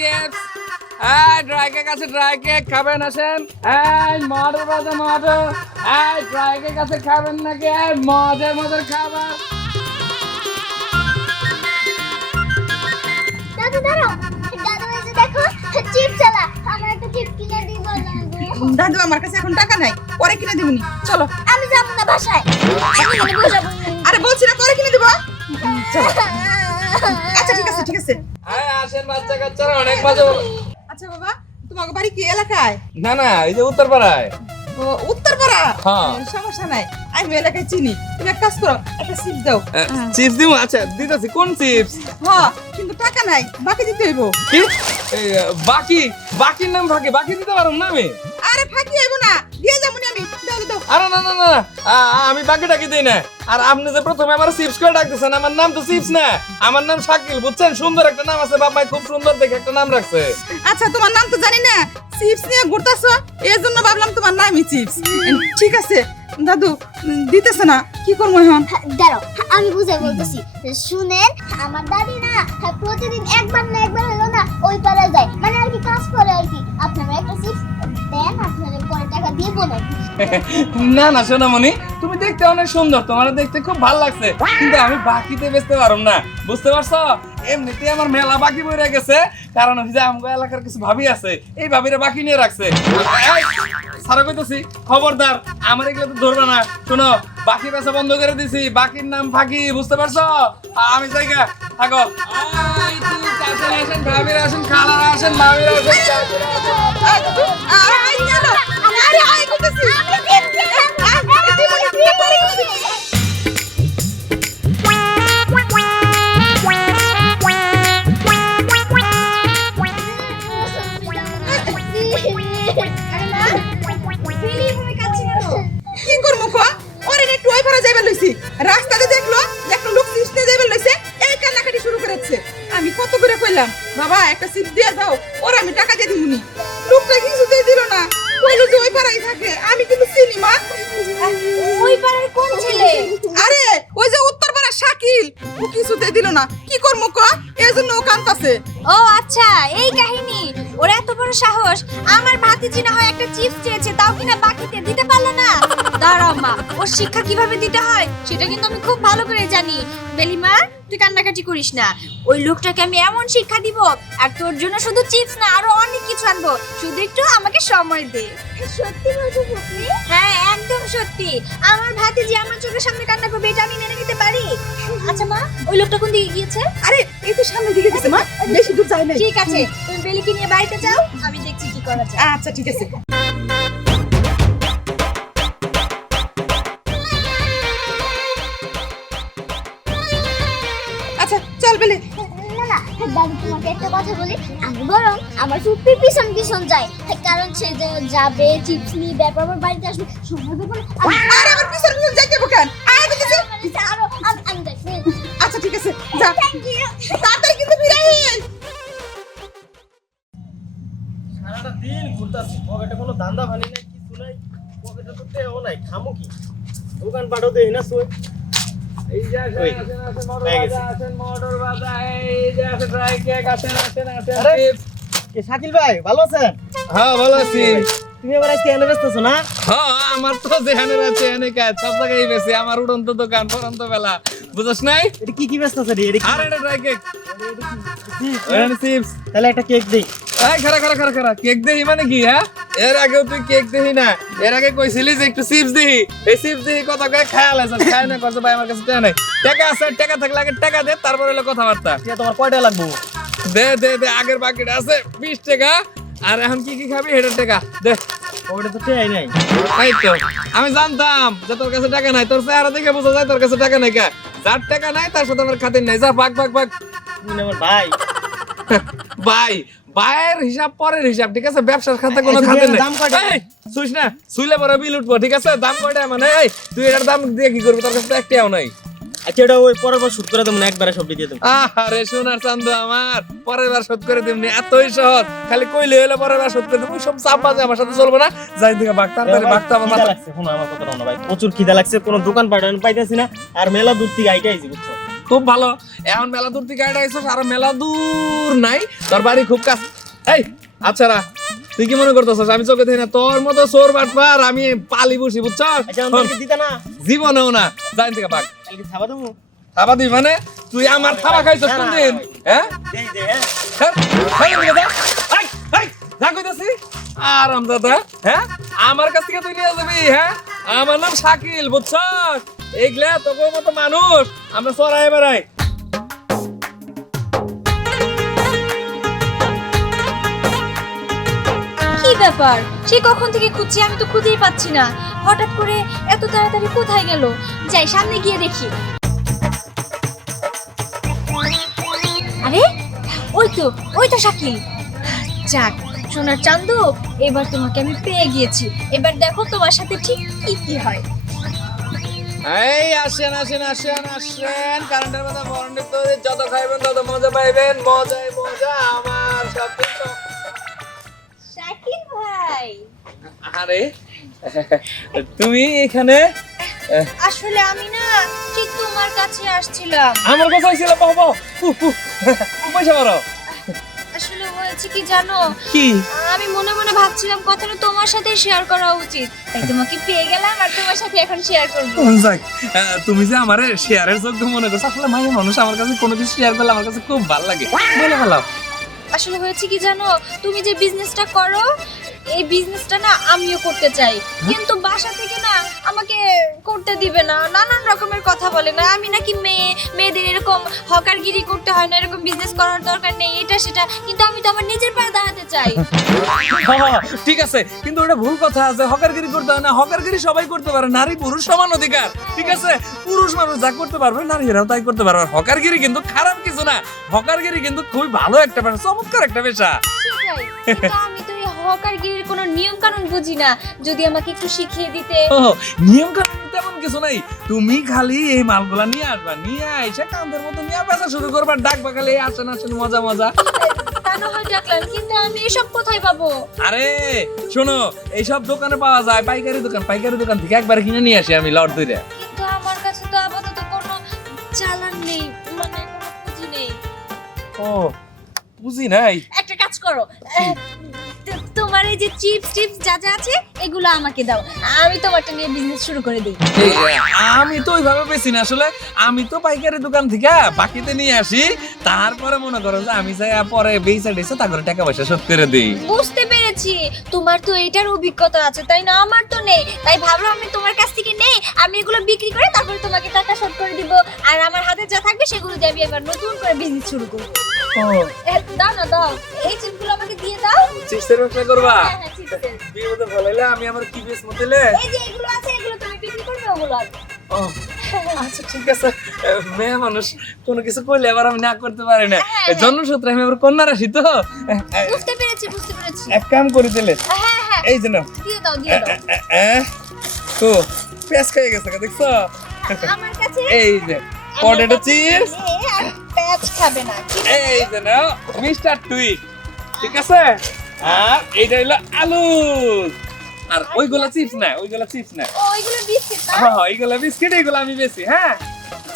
Chips এই dry cake আছে dry cake খাবেন আসেন। এই মটর বাজে মটর এই ড্রাই কেক আছে খাবেন নাকি? এই মজার মজার খাবার। দাদু দাঁড়াও। দাদু এসে দেখো চিপ চালা। আমার একটা কিনে দাদু। আমার কাছে এখন টাকা নাই। পরে কিনে দিবনি। চলো। আমি যাব না বাসায়। বাচ্চা অনেক মজা আচ্ছা বাবা তোমাকে বাড়ি কি এলাকায়? না না এই যে উত্তরপাড়ায়। ও উত্তরপাড়া? হ্যাঁ। সমস্যা নাই। আমি এলাকায় চিনি। তুমি এক কাজ করো একটা সিপ দাও। চিপস দিব আচ্ছা দিতেছি। কোন চিপস হ্যাঁ কিন্তু টাকা নাই বাকি দিতে হইব। কি? বাকি বাকির নাম ফাঁকি বাকি দিতে পারুম না আমি? আরে ফাঁকি হইব না। দিয়ে আমি। দাও দাও, দাও। আরে না না না না, আ- আ- আমি বাকি টাকি দিই না? আর আপনি যে প্রথমে আমার চিপস করে ডাকতেছেন আমার নাম তো চিপস না। আমার নাম শাকিল বুঝছেন? সুন্দর একটা নাম আছে বাপ মাই খুব সুন্দর দেখে একটা নাম রাখছে। আচ্ছা তোমার নাম তো জানি না। চিপস নিয়ে ঘুরতেছো? এর জন্য ভাবলাম তোমার নামই চিপস ঠিক আছে। দাদু দিতেছে না। কি করব এখন? দাঁড়াও। আমি বুঝে বলতেছি। শুনেন আমার দাদি না প্রতিদিন একবার না একবার হলো না ওই পারে যায়। মানে আর কি কাজ করে আর কি। আপনারা একটা চিপস দেন আপনাদের না না, সোনামণি, তুমি দেখতে অনেক সুন্দর তোমার দেখতে খুব ভালো লাগছে। কিন্তু আমি বাকিতে বেচতে পারুম না, বুঝতে পারছ? এমনিতে আমার মেলা বাকি বইরে গেছে, কারণ যে আমগো এলাকার কিছু ভাবি আছে, এই ভাবিরা বাকি নিয়ে রাখছে। সারা কইতেছি, খবরদার, আমার এগুলো তো ধরবে না। শোনো, বাকি বেচা বন্ধ করে দিছি, বাকির নাম ফাঁকি, বুঝতে পারছ? আমি জায়গা, থাকো। আসেন আসেন, ভাবিরা আসেন, খালারা আসেন, ভাবিরা আসেন। একটা সিট দিয়ে দাও ওর আমি টাকা দিয়ে দিমুনি। লোকটা কিছুতেই দিল না। কইলো যে ওই পাড়াই থাকে। আমি কিন্তু চিনি মা। ওই পাড়ার কোন ছেলে? আরে ওই যে উত্তর পাড়া শাকিল। ও কিছুতে দিল না। কি করব ক? এই জন্য ও কান্তাছে ও আচ্ছা এই কাহিনী। ওর এত বড় সাহস। আমার ভাতিজি না হয় একটা চিপস চেয়েছে তাও কিনা বাকিতে দিতে পারল না। দাঁড়াও মা। ওর শিক্ষা কীভাবে দিতে হয় সেটা কিন্তু আমি খুব ভালো করে জানি। বেলিমা তুই কান্নাকাটি করিস না। ওই লোকটাকে আমি এমন শিক্ষা দিব আর তোর জন্য শুধু চিপস না আরও অনেক কিছু আনব। শুধু একটু আমাকে সময় দে। সত্যি বলছো হ্যাঁ একদম সত্যি। আমার ভাতিজি আমার চোখের সামনে কান্না করবে এটা আমি মেনে নিতে পারি? আচ্ছা মা ওই লোকটা কোন দিকে গিয়েছে? আরে এই তো সামনের দিকে গেছে মা বেশি দূর যায় নাই। ঠিক আছে তুমি বেলিকে নিয়ে বাড়িতে যাও আমি দেখছি কি করা যায়। আচ্ছা ঠিক আছে। চল বেলে না না দাদু তোমাকে একটা কথা বলি। আমি বরং আমার ফুপির পিছন পিছন যাই। কারণ সে যে যাবে চিপস নিয়ে ব্যাপার আমার বাড়িতে আসবে সময় দেবো আরে আমার পিছন পিছন যাইতে কেন? আয় দেখেছে আরও আমি- আমি আচ্ছা ঠিক আছে যা। থ্যাংক ইউ তাড়াতাড়ি কিন্তু সারাটা দিন ঘুরতাছি। পকেটে কোনো ধান্দা ভানি নাই কিছু নাই। পকেটে তো টেও নাই। খামো কি? দোকান পাঠাও দেই না সই। শাকিল ভাই ভালো আছেন? হ্যাঁ, ভালো আছি। তুমি এবার আজকে এনে ব্যস্ত না? হ্যাঁ, আমার তো যেখানে আছে এনে কাজ, সব জায়গায় বেশি, আমার উড়ন্ত দোকান, পড়ন্ত বেলা। বুঝছ নাই? এটা কি কি ব্যস্ত আছে রে? এটা কি? আর এটা dry cake, চিপস, তাহলে একটা কেক দেই। খারা, খারা, খারা, খারা, cake দেহি মানে কি, হ্যাঁ? এর আগেও তুই কেক দেহি না। এর আগে কইছিলি যে একটু চিপস দিহি। এই চিপস দিহি কথা কয়ে খেয়াল আছে খায় না কত ভাই আমার কাছে টাকা নাই। টাকা আছে টাকা থাকলে আগে টাকা দে তারপর হলো কথাবার্তা। এটা তোমার কয়টা লাগবো? দে দে দে আগের বাকিটা আছে বিশ টাকা। আর এখন কি কি খাবি? হেটার টাকা। দে। তো নাই। তো আমি জানতাম যে তোর কাছে টাকা নাই তোর চেহারা দেখে বোঝা যায় তোর কাছে টাকা নাই কা। যার টাকা নাই তার সাথে আমার খাতির নাই। যা ভাগ ভাগ ভাগ। ভাই। ভাই ভাইয়ের হিসাব পরের হিসাব ঠিক আছে? ব্যবসার খাতে কোনো খাতে দাম নাই। কয়টা? এই, শুইস না? শুইলে পরে বিল উঠবো ঠিক আছে? দাম কয়টা? মানে এই তুই এটার দাম দিয়ে কি করবি? তোর কাছে একটাও নাই। আচ্ছা এটা ওই পরের বার শুট করে দেবো একবারে সব দিয়ে দেবো। আরে সোনার চান্দু আমার। পরের বার শোধ করে দিমনি এতই সহজ। খালি কইলে হইলে পরের বার শোধ করে দেবো। সব চাপ বাজে আমার সাথে চলবে না যাই দিকে বাগ তাড়াতাড়ি বাগতে আমার মাথা লাগছে শোনো আমার কথা না ভাই। প্রচুর খিদা লাগছে কোনো দোকান পাইতেছি না আর মেলা দূর থেকে আইতে আইছি বুঝছ? খুব ভালো। এখন মেলা দূর থেকে এটা আইসো আরও মেলা দূর নাই তোর বাড়ি খুব কাছে। এই আচ্ছা রা তুই কি মনে করতেছস আমি চোখে দেখি না তোর মতো সোর বাটপার আমি পালি বসি বুঝছস? আচ্ছা আমাকে দিতা না। জীবনেও না। জানি থেকে দেবো। থাবা দিবি মানে? তুই আমার থাবা খাইছস কোনদিন? হ্যাঁ? দেই দে হ্যাঁ। হ্যাঁ? হ্যাঁ, এদিকে যা। এই, এই, যা কইতাছি। আরাম দাদা হ্যাঁ? আমার কাছ থেকে তুই নিয়ে যাবি হ্যাঁ? আমার নাম শাকিল বুঝছস? এগুলা তোকে মতো মানুষ, আমরা সরাই বেড়াই। কি ব্যাপার? সে কখন থেকে খুঁজছি আমি তো খুঁজেই পাচ্ছি না। হঠাৎ করে এত তাড়াতাড়ি কোথায় গেল? যাই, সামনে গিয়ে দেখি। আরে, ওই তো ওই তো শাকিল। যাক, সোনার চান্দু এবার তোমাকে আমি পেয়ে গিয়েছি। এবার দেখো তোমার সাথে ঠিক কি কি হয়। এই আসেন আসেন আসেন আসেন। কারেন্টের কথা বরন্ডে তো যত খাইবেন তত মজা পাইবেন। মজাই মজা আমার সাথে তো- শাকিল ভাই। আরে তুমি এখানে আসলে আমি না ঠিক তোমার কাছে আসছিলাম। আমার কথা ছিল বাবা। পয়সা বাড়ো আসলে হয়েছে কি জানো? কি? আমি মনে মনে ভাবছিলাম কথাটা তোমার সাথে শেয়ার করা উচিত। তাই তোমাকে পেয়ে গেলাম আর তোমার সাথে এখন শেয়ার করব। যাক তুমি যে আমার শেয়ারের যোগ্য মনে করছ আসলে মাইয়া মানুষ আমার কাছে কোনো কিছু শেয়ার করলে আমার কাছে খুব ভালো লাগে। বলে ভালো আসলে হয়েছে কি জানো? তুমি যে বিজনেসটা করো এই বিজনেসটা না আমিও করতে চাই। কিন্তু বাসা থেকে না আমাকে করতে দিবে না নানান রকমের কথা বলে না। আমি নাকি মেয়ে মেয়েদের এরকম হকারগিরি করতে হয় না এরকম বিজনেস করার দরকার নেই এটা সেটা কিন্তু আমি তো আমার নিজের পায়ে দাঁড়াতে চাই। হ্যাঁ, ঠিক আছে কিন্তু ওটা ভুল কথা আছে। হকারগিরি করতে হয় না হকারগিরি সবাই করতে পারে নারী পুরুষ সমান অধিকার ঠিক আছে? পুরুষ মানুষ যা করতে পারবে নারীরাও তাই করতে পারবে। হকারগিরি কিন্তু খারাপ কিছু না। হকারগিরি কিন্তু খুবই ভালো একটা পেশা চমৎকার একটা পেশা। হকারগিরির কোনো নিয়ম কানুন বুঝি না। যদি আমাকে একটু শিখিয়ে দিতে। নিয়ম কানুন তেমন কিছু নাই। তুমি খালি এই মালগুলা নিয়ে আসবা নিয়ে আইসা কান্দের মতো নিয়ে বেচা শুরু করবা ডাকবা খালি আসেন আসেন মজা মজা। ডাকলাম কিন্তু আমি এসব কোথায় পাবো? আরে শোনো এইসব দোকানে পাওয়া যায় পাইকারি দোকান পাইকারি দোকান থেকে একবার কিনে নিয়ে আসি আমি লট ধরে কিন্তু আমার কাছে তো আপাতত কোনো চালান নেই মানে কোনো পুঁজি নেই। ও বুঝি নাই? একটা কাজ করো তোমার এই যে চিপস টিপস যা যা আছে এগুলো আমাকে দাও। আমি তোমারটা নিয়ে বিজনেস শুরু করে দিই। আমি তো ওইভাবে বেশি না আসলে আমি তো পাইকারি দোকান থেকে বাকিতে নিয়ে আসি তারপরে মনে করো যে আমি যাই পরে বেচা ডেসে তারপরে টাকা পয়সা শোধ করে দিই। বুঝতে পেরেছি। তোমার তো এটার অভিজ্ঞতা আছে তাই না? আমার তো নেই। তাই ভাবলাম আমি তোমার কাছ থেকে নেই আমি এগুলো বিক্রি করে তারপরে তোমাকে টাকা শোধ করে দিব। আর আমার হাতে যা থাকবে সেগুলো দিয়ে আমি এবার নতুন করে বিজনেস শুরু করব। দাও না দাও। এই চিপগুলো আমাকে দিয়ে দাও। চিপসের ব্যবসা করবা? হ্যাঁ, হ্যাঁ, ভালো হলে আমি আমার কি বেশ মতেলে এই যে এগুলো আছে এগুলো তুমি বিক্রি করবে ওগুলো ও আচ্ছা ঠিক আছে। মেয়ে মানুষ কোনো কিছু করলে আবার আমি না করতে পারি না। জন্মসূত্রে আমি আবার কন্যা রাশি তো? এ, এ, বুঝতে পেরেছি বুঝতে পেরেছি। এক কাম করে দিলে। হ্যাঁ হ্যাঁ এই যে নাও। দিয়ে দাও দিয়ে দাও। এ, এ, তো পেঁয়াজ খেয়ে গেছে দেখছ? আমার কাছে এই যে পটেটো চিপস। পেঁয়াজ খাবে না এই যে নাও মিস্টার টুইক ঠিক আছে? আর এইটা হলো আলু আর ওইগুলা চিপস না ওইগুলা চিপস না। ওইগুলো বিস্কিট না? হ্যাঁ এইগুলা বিস্কিট এইগুলা আমি বেশি হ্যাঁ।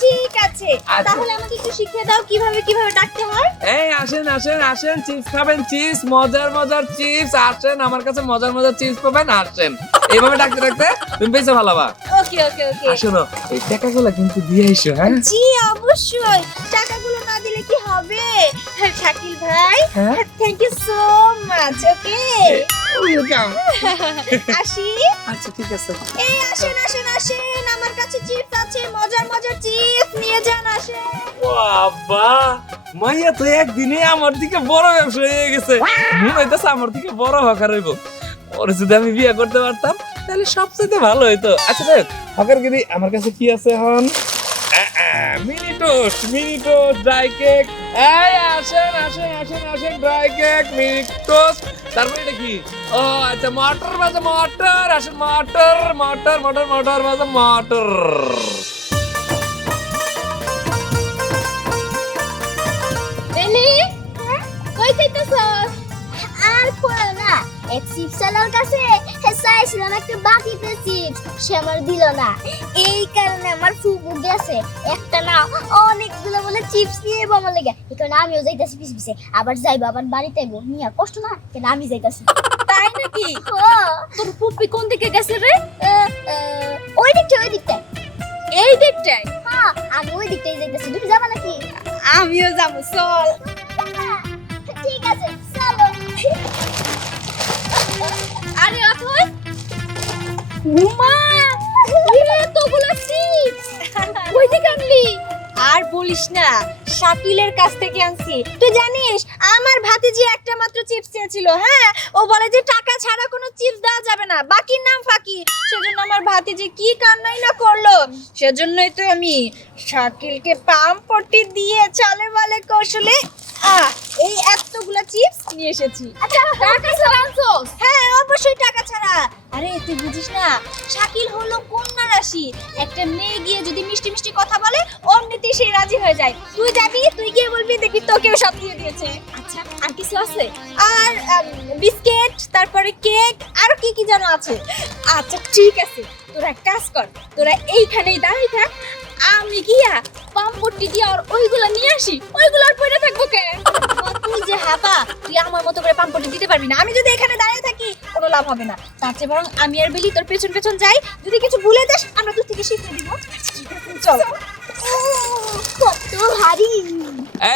ঠিক আছে। আচ্ছা। তাহলে আমাকে একটু শিখিয়ে দাও কীভাবে কীভাবে ডাকতে হয়। এই আসেন আসেন আসেন চিপস খাবেন চিপস মজার মজার চিপস আসেন আমার কাছে মজার মজার চিপস পাবেন আসেন। এইভাবে ডাকতে ডাকতে তুমি বেঁচে ভালোবা ওকে ওকে ওকে শোনো এই টাকাগুলো কিন্তু দিয়ে আইসো হ্যাঁ? জি অবশ্যই। টাকাগুলো না দিলে কি হবে? শাকিল ভাই? Thank you so much okay welcome আসি। আচ্ছা ঠিক আছে। এই আসেন আসেন আসেন। আমার কাছে চিপস আছে মজার মজার চিপস নিয়ে যান আসেন। বাবা মাইয়া তো একদিনে আমার দিকে বড় ব্যবসা হয়ে গেছে। মনে হইতেছে আমার দিকে বড় হকার হইব। ওর যদি আমি বিয়ে করতে পারতাম তাহলে সবচেয়ে ভালো হইতো। আচ্ছা দেখ হকারগিরি আমার কাছে কি আছে এখন? Mini toast mini toast, dry cake. এই, আসেন আসেন আসেন আসেন, ড্রাই কেক, মিনি টোস্ট। তারপরে এটা কি? ও আচ্ছা মটর মাঝে মটর, আসেন, মটর মটর মটর মটর মাঝে মটর। চিপস সে আমার দিল না। এই কারণে আমার ফুবু গেছে। একটা না অনেকগুলো বলে চিপস নিয়ে বাবা লেগে। এই কারণে আমিও যাইতাছি পিছে পিছে। আবার যাইবো আবার বাড়িতে আইবো। নিয়ে কষ্ট না? কেন আমি যাইতাছি। তাই নাকি? তোর পুপি কোন দিকে গেছে রে? ওই দিকটা ওই দিকটা এই দিকটায়? হ্যাঁ আমি ওই দিকটাই যাইতাছি। তুমি যাবা নাকি? আমিও যাব চল। ঠিক আছে চলো। আরে অথই উমা আর বলিস না, শাকিলের কাছ থেকে আনছি। তুই জানিস, আমার ভাতিজি একটা মাত্র চিপস চেয়েছিল হ্যাঁ? ও বলে যে টাকা ছাড়া কোনো চিপস দেওয়া যাবে না, বাকির নাম ফাঁকি। সেজন্য আমার ভাতিজি কি কান্নাই না করল? সেজন্যই তো আমি শাকিলকে পাম পট্টি দিয়ে চালে বালে কৌশলে আহ, এই এতগুলা চিপস নিয়ে এসেছি। আচ্ছা টাকা ছাড়া আনছোস হ্যাঁ অবশ্যই টাকা ছাড়া। আরে তুই বুঝিস না শাকিল হলো কন্যা রাশি। একটা মেয়ে গিয়ে যদি মিষ্টি মিষ্টি কথা বলে অমনিতেই সে রাজি হয়ে যায়। তুই যাবি তুই গিয়ে বলবি দেখবি তোকেও সব দিয়ে দিয়েছে। আচ্ছা আর কিছু আছে? আর বিস্কিট তারপরে কেক আর কি কি যেন আছে। আচ্ছা ঠিক আছে তোরা এক কাজ কর তোরা এইখানেই দাঁড়িয়ে থাক। আমি গিয়া পাম্পটি দিয়ে আর ওইগুলো নিয়ে আসি ওইগুলো আর পড়ে থাকব কে? তুই যে হাবা তুই আমার মতো করে পাম্পটি দিতে পারবি না। আমি যদি এখানে দাঁড়িয়ে থাকি কোনো লাভ হবে না। তার চেয়ে বরং আমি আর বেলি তোর পেছন পেছন যাই। যদি কিছু ভুলে যাস আমরা দূর থেকে শিখে দিব। চল। কত ভারী।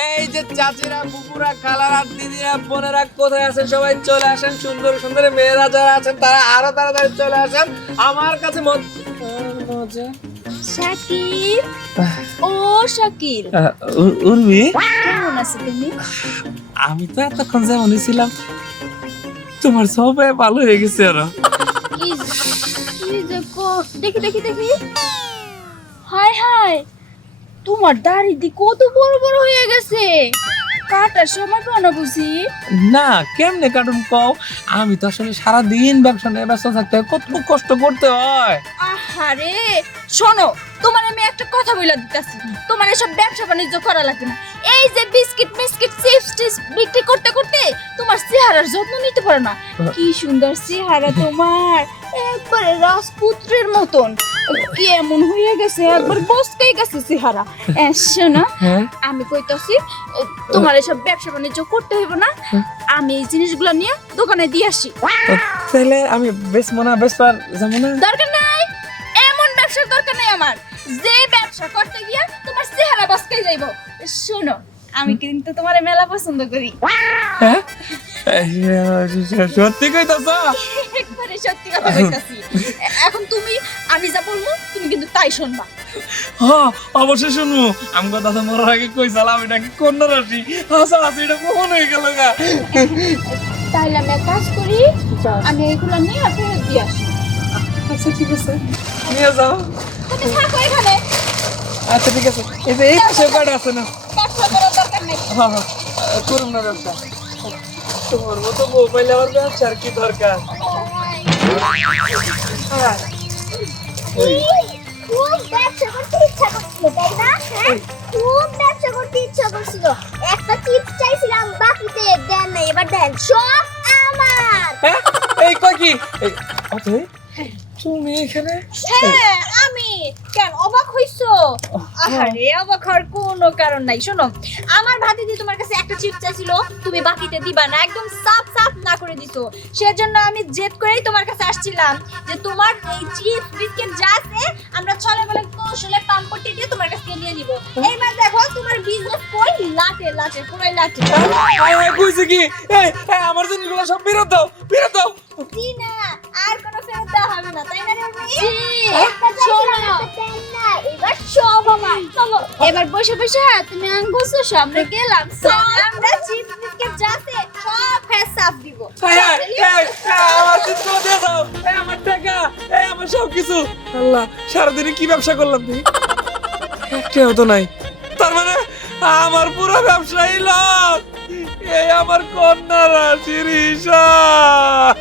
এই যে চাচিরা বুকুরা খালারা দিদিরা বোনেরা কোথায় আছেন? সবাই চলে আসেন। সুন্দর সুন্দর মেয়েরা যারা আছেন তারা আরও তাড়াতাড়ি চলে আসেন। আমার কাছে মজা শাকিল ও শাকিল। উর্মি? কেমন আছো তুমি? আমি তো এতক্ষণ যেমন ছিলাম তোমার সবাই ভালো হয়ে গেছে আরও। দেখি দেখি দেখি। হায় হায় তোমার দাড়ি দি কত বড় বড় হয়ে গেছে। কাটার সময় পাও না বুঝি? না কেমনে কার্টুন কও? আমি তো আসলে সারাদিন ব্যবসা নিয়ে ব্যস্ত থাকতে হয় কত কষ্ট করতে হয়। আহারে শোনো তোমার আমি একটা কথা বলে দিতেছি। তোমার এসব ব্যবসা বাণিজ্য করা লাগবে না। এই যে বিস্কিট মিস্কিট চিপস টিপস বিক্রি করতে করতে তোমার চেহারার যত্ন নিতে পারো না। কি সুন্দর চেহারা তোমার একবারে রাজপুত্রের মতন। কি এমন হয়ে গেছে? একবার বসতেই গেছে চেহারা। শোনো হ্যাঁ। আমি কইতাছি তোমার এসব ব্যবসা বাণিজ্য করতে হইব না। আমি এই জিনিসগুলো নিয়ে দোকানে দিয়ে আসি। তাহলে আমি বেশ মনে বেশ পার যাব না? দরকার নাই। এমন ব্যবসার দরকার নাই আমার। যে ব্যবসা করতে গিয়া তোমার চেহারা বসকে যাইব। শোনো আমি কিন্তু তোমার মেলা পছন্দ করি। হ্যাঁ? সত্যি কইতাছ? একবারে সত্যি কথা কইতাছি। এখন তুমি আমি যা বলব তুমি কিন্তু তাই শুনবা। হ্যাঁ অবশ্যই শুনব। আমি কথা তো মরার আগে কইছিলাম এটা কি কন্যা রাশি। আচ্ছা আচ্ছা এটা কখন হয়ে গেল গা? তাহলে আমি এক কাজ করি আমি এইগুলো নিয়ে ফেরত দিয়ে আসি। আচ্ছা ঠিক আছে। নিয়ে যাও। তুমি থাকো এখানে। আচ্ছা ঠিক আছে। এই যে এই পাশে কার্ড আছে না? ব্যবসা করার দরকার নেই। হ্যাঁ হ্যাঁ। করুন না ব্যবসা। তোমার মতো পাইলে আমার ব্যবসার কি দরকার? খুব ব্যবসা করতে ইচ্ছা করছিল তাই না? হ্যাঁ? খুব ব্যবসা করতে ইচ্ছা করছিল? একটা চিপস চাইছিলাম বাকিতে দেন না এবার দেন সব আমার। হ্যাঁ? এই কয় কি? এই, তুমি এখানে? হ্যাঁ আমি কেন অবাক হইছো আরে অবাক হওয়ার কোনো কারণ নাই। শোনো আমার ভাতিজি তোমার কাছে একটা চিপস চাইছিল তুমি বাকিতে দিবা না একদম সাফ সাফ না করে দিছো। সেজন্য আমি জেদ করেই তোমার কাছে আসছিলাম যে তোমার এই চিপস বিস্কিট যা আছে আমরা ছলে বলে কৌশলে পাম্পটি দিয়ে তোমার কাছে নিয়ে নিব। এইবার দেখো তোমার বিজনেস কই? লাটে লাটে পুরাই লাটে। বুঝছি কি? এই আমার জিনিসগুলো সব ফেরত দাও ফেরত দাও। না আর হবে না তাই না? এবার সব আমার চলো। এবার বসে বসে তুমি আঙ্গুসো আমরা গেলাম। আমরা চিপস বিস্কিট যাতে সব ফেস সাফ দিব। এই, এই, এই, এই, আমার জিনিসগুলো দিয়ে দাও। এই আমার টাকা। এই আমার সব কিছু আল্লাহ সারাদিনে কি ব্যবসা করলাম তুমি একটাও তো নাই। তার মানে আমার পুরো ব্যবসায়ী লোক এই আমার কন্যা রাশির হিসাব